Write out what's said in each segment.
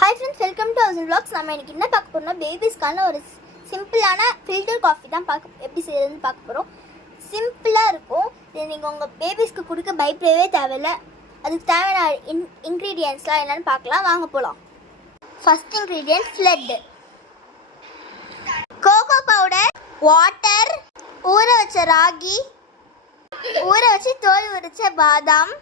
Hi friends, welcome to House Vlogs. நம்ம இன்னைக்கு என்ன பார்க்க போறோம்னா பேபிஸ்க்கான ஒரு சிம்பிளான ஃபில்டர் காஃபி தான் எப்படி செய்யறதுன்னு பார்க்க போறோம். சிம்பிளா இருக்கும். இதை நீங்க உங்க பேபிஸ்க்கு கொடுக்க பயப்படவே தேவையில்லை. அதுக்கு தேவையான இன்கிரீடியன்ட்ஸ்லாம் என்னன்னு பார்க்கலாம். வாங்க போலாம். First ingredient flour, cocoa powder, water, ஊற வச்ச ராகி, ஊற வச்சு தோல் உரிச்ச பாதாம்.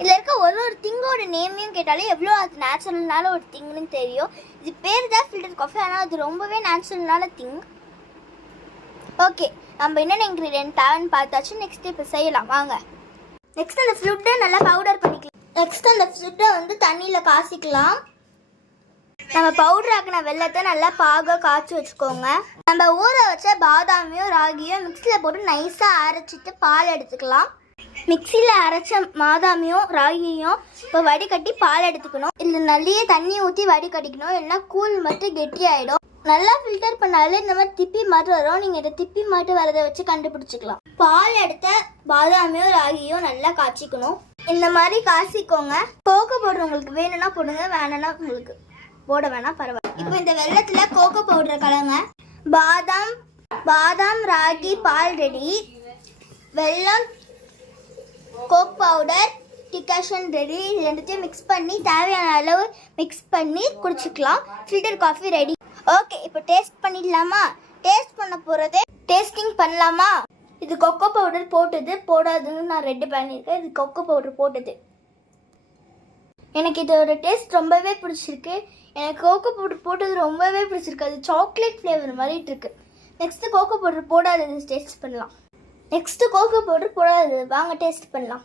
இதில் இருக்க ஒரு திங்கோட நேமையும் கேட்டாலே எவ்வளோ அது நேச்சுரல்னால ஒரு திங்னு தெரியும். இது பேர் தான் ஃபில்டர் காஃபி, ஆனால் அது ரொம்பவே நேச்சுரல்னால திங். ஓகே, நம்ம என்னென்ன இன்க்ரீடியன்ட் தேவைன்னு பார்த்தாச்சு. நெக்ஸ்ட் இப்போ செய்யலாம் வாங்க. நெக்ஸ்ட் அந்த ஃப்ளூட்டை நல்லா பவுடர் பண்ணிக்கலாம். நெக்ஸ்ட் அந்த ஃப்ளூட்டை தண்ணியில் காசிக்கலாம். நம்ம பவுடர் ஆக்கின வெள்ளத்தை நல்லா பாக காய்ச்சி வச்சுக்கோங்க. நம்ம ஊற வச்ச பாதாமையும் ராகியும் மிக்சியில் போட்டு நைஸாக அரைச்சிட்டு பால் எடுத்துக்கலாம். மிக்சியில் அரைச்ச பாதாமையும் ராகியும் இப்போ வடிகட்டி பால் எடுத்துக்கணும். இதில் நிறைய தண்ணி ஊற்றி வடிகட்டிக்கணும், இல்லைன்னா கூழ் மட்டும் கெட்டி ஆகிடும். நல்லா ஃபில்டர் பண்ணாலே இந்த மாதிரி திப்பி மாட்டு வரும். நீங்கள் இதை திப்பி மாட்டு வரதை வச்சு கண்டுபிடிச்சிக்கலாம். பால் எடுத்த பாதாமையும் ராகியும் நல்லா காய்ச்சிக்கணும். இந்த மாதிரி காய்ச்சிக்கோங்க. கோகோ பவுடர் உங்களுக்கு வேணும்னா போடுங்க, வேணும்னா உங்களுக்கு போட வேணாம், பரவாயில்ல. இப்போ இந்த வெள்ளத்தில் கோகோ பவுடரை கலங்க. பாதாம் ராகி பால் ரெடி. வெல்லம், கோக் பவுடர், டிகாஷன் ரெடி. ரெண்டுத்தையும் மிக்ஸ் பண்ணி தேவையான அளவு மிக்ஸ் பண்ணி குடிச்சிக்கலாம். Filter coffee ready. ஓகே, இப்போ டேஸ்ட் பண்ணிடலாமா? டேஸ்ட் பண்ண போகிறதே டேஸ்டிங் பண்ணலாமா? இது கொக்கோ பவுடர் போட்டது போடாதுன்னு நான் ரெடி பண்ணியிருக்கேன். இது கொக்கோ பவுடர் போட்டது. எனக்கு இதோட டேஸ்ட் ரொம்பவே பிடிச்சிருக்கு. எனக்கு கோகோ பவுடர் போட்டது ரொம்பவே பிடிச்சிருக்கு. அது சாக்லேட் ஃப்ளேவர் மாதிரி இருக்கு. நெக்ஸ்ட்டு கோகோ பவுடர் போடாதது டேஸ்ட் பண்ணலாம். நெக்ஸ்ட்டு கோகோ பவுடர் போடாதது வாங்க டேஸ்ட் பண்ணலாம்.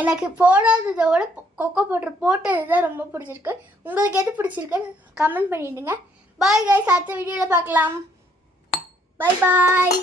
எனக்கு போடாததோட கோகோ பவுடர் போட்டது தான் ரொம்ப பிடிச்சிருக்கு. உங்களுக்கு எது பிடிச்சிருக்குன்னு கமெண்ட் பண்ணிடுங்க. பாய் கைஸ், அடுத்த வீடியோவில் பார்க்கலாம். பாய் பாய்.